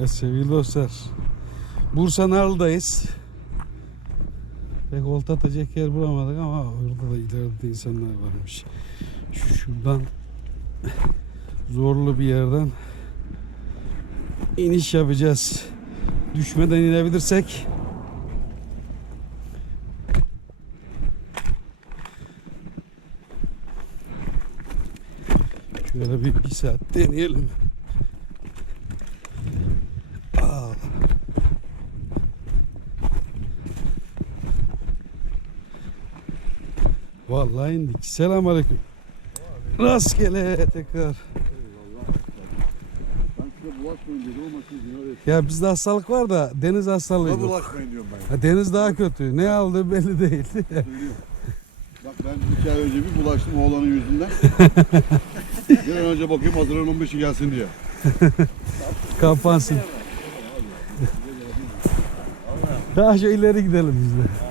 Evet sevgili dostlar. Bursa Narlı'dayız. Pek olta atacak yer bulamadık ama orada da ileride insanlar varmış. Şu şuradan zorlu bir yerden iniş yapacağız. Düşmeden inebilirsek Şöyle bir iki saat deneyelim. Vallahi indik. Selamünaleyküm. Rastgele tekrar. Ya bizde hastalık var da deniz hastalığı yok. bulaşmayın diyorum ben. Ha, deniz daha kötü. Ne aldığı belli değil. Söylüyorum. Bak ben iki ay önce bir bulaştım oğlanın yüzünden. bir an önce bakıyorum Haziran 15'i gelsin diye. Kapansın. Daha şu ileri gidelim biz de.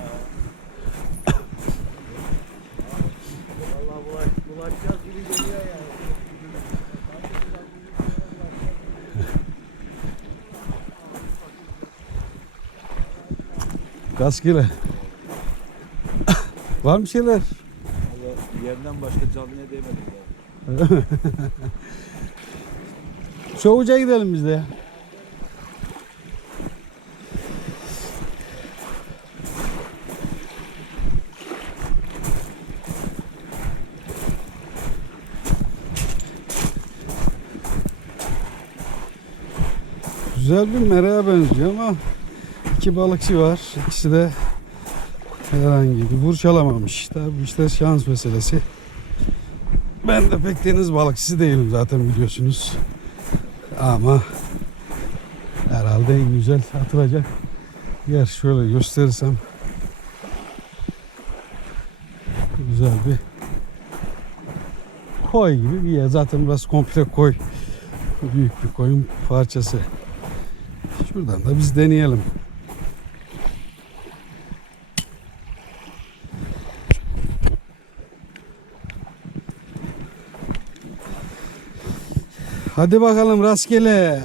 Vallahi bulaş, bulaşacağız gibi geliyor yani. Kaskıyla. Var mı şeyler? Vallahi yerden başka canlıya değmedik ya. Soğuca gidelim biz de ya. Güzel bir meraya benziyor ama iki balıkçı var. İkisi de herhangi bir vuruş alamamış. Tabi işte şans meselesi. Ben de pek deniz balıkçısı değilim zaten biliyorsunuz. Ama herhalde en güzel atılacak yer şöyle gösterirsem güzel bir koy gibi bir yer. Zaten burası komple koy. Büyük bir koyun parçası. Şuradan da biz deneyelim. Hadi bakalım rastgele.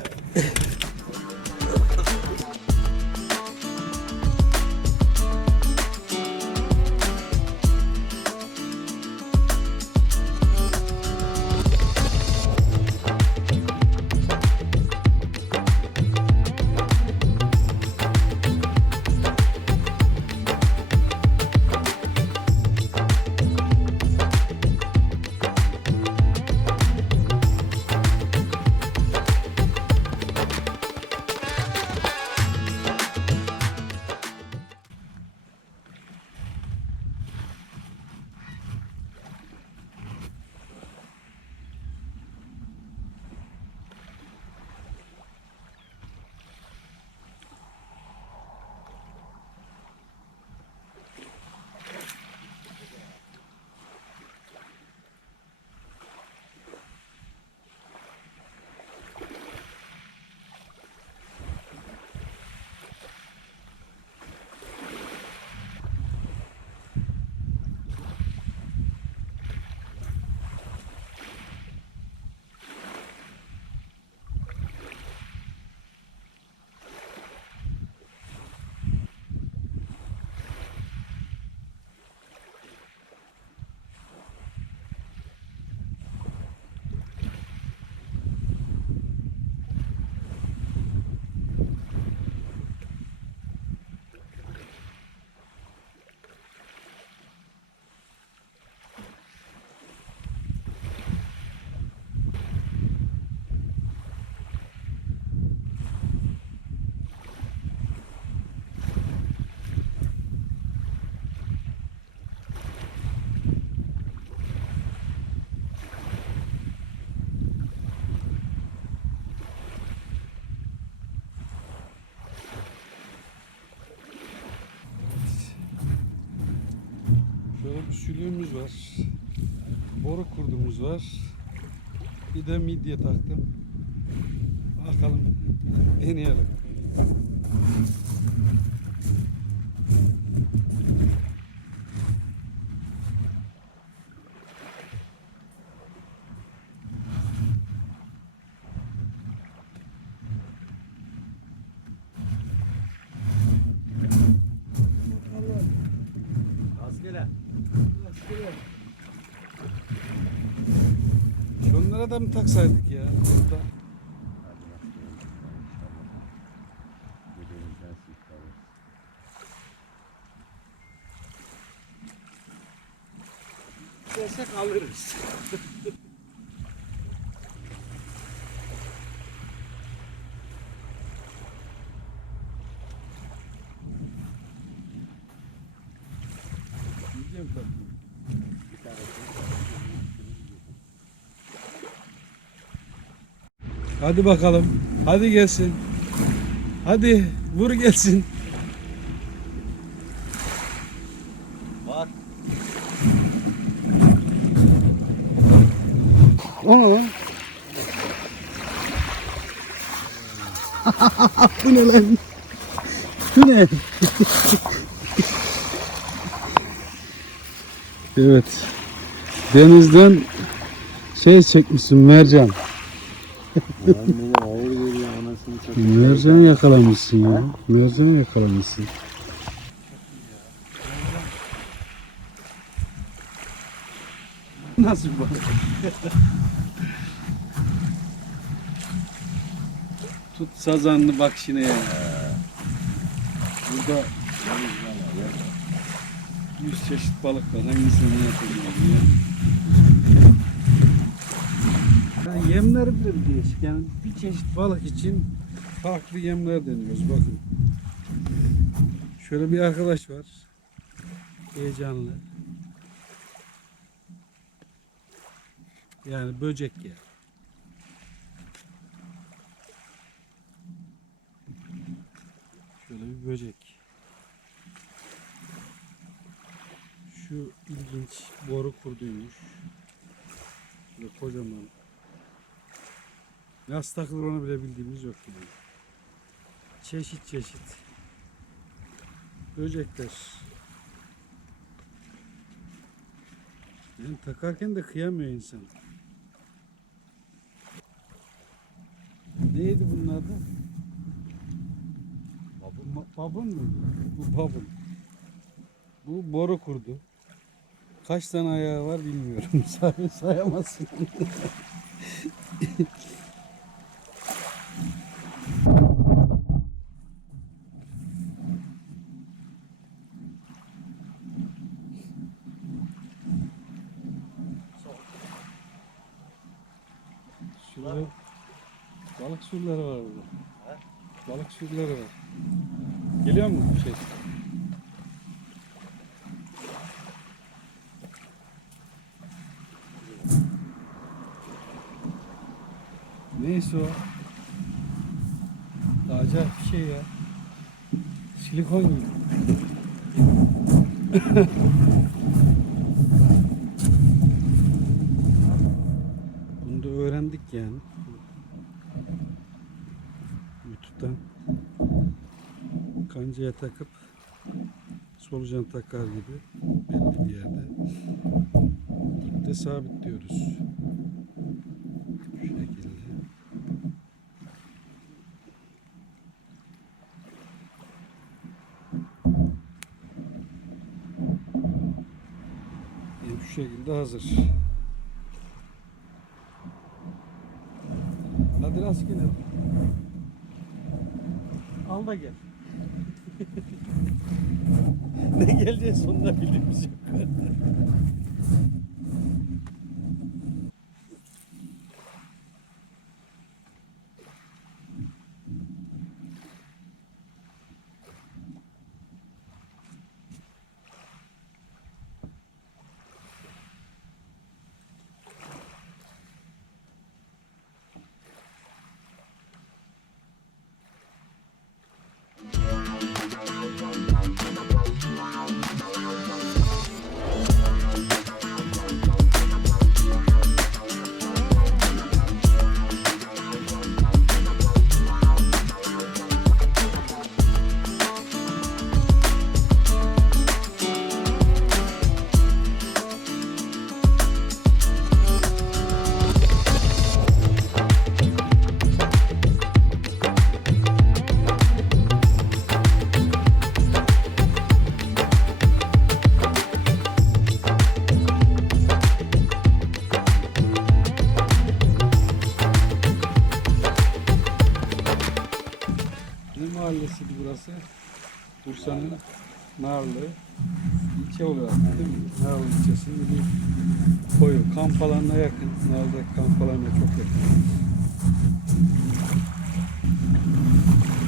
Sülüğümüz var. Boru kurdumuz var. Bir de midye taktım. Bakalım deneyelim. Arada mı taksaydık ya? Burada. Desek alırız. Yiyeceğim tatlım. Hadi bakalım. Hadi gelsin. Hadi vur gelsin. Var. Aa. Bu ne lan? Bu ne? evet. Denizden şey çekmişsin mercan. Ağır geliyor anasını satayım. Mercan yakalamışsın ya. Mercan yakalamışsın. Nasıl bir balık? Tut sazanını bak şimdi ya. Burada yüz çeşit balık var. Hangisini yapacağım ya? Yani yemler bile değişik. Yani bir çeşit balık için farklı yemler deniyoruz. Bakın. Şöyle bir arkadaş var. Heyecanlı. Yani böcek ya. Şöyle bir böcek. Şu ilginç boru kurduymuş. Şöyle kocaman. Nasıl takılır onu bile bildiğimiz yok. Yani. Çeşit çeşit. Böcekler. Yani takarken de kıyamıyor insan. Neydi bunlar da? Babun. Babun mu? Bu babun. Bu boru kurdu. Kaç tane ayağı var bilmiyorum. Say sayamazsın. Şurada balık surları var burada. Balık surları var. Geliyor mu bir şey? Neyse o. Acayip bir şey ya. Silikon gibi. Bunu da öğrendik yani. YouTube'dan kancaya takıp solucan takar gibi belli bir yerde iple sabitliyoruz. Şu şekilde. Yani şu şekilde hazır. Hadi. Al da gel. ne geleceği sonunda bildiğimiz yok. Mahallesiydi burası. Bursa'nın Narlı ilçe aslında değil mi? Narlı ilçesinde bir koyu. Kamp alanına yakın. Narlı'daki kamp alanına çok yakın.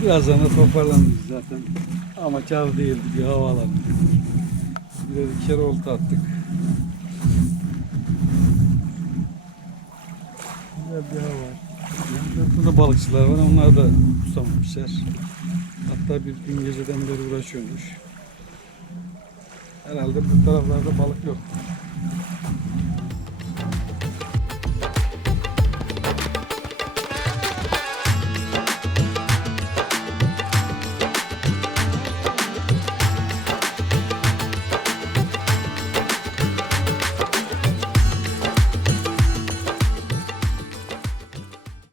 Birazdan da toparlandık zaten. Amaç av değildi, bir hava alanı. Biraz iki kere olta attık. Güzel bir hava var. Burada balıkçılar var, onlar da tutamamışlar. Hatta bir gün geceden beri uğraşıyormuş. Herhalde bu taraflarda balık yok.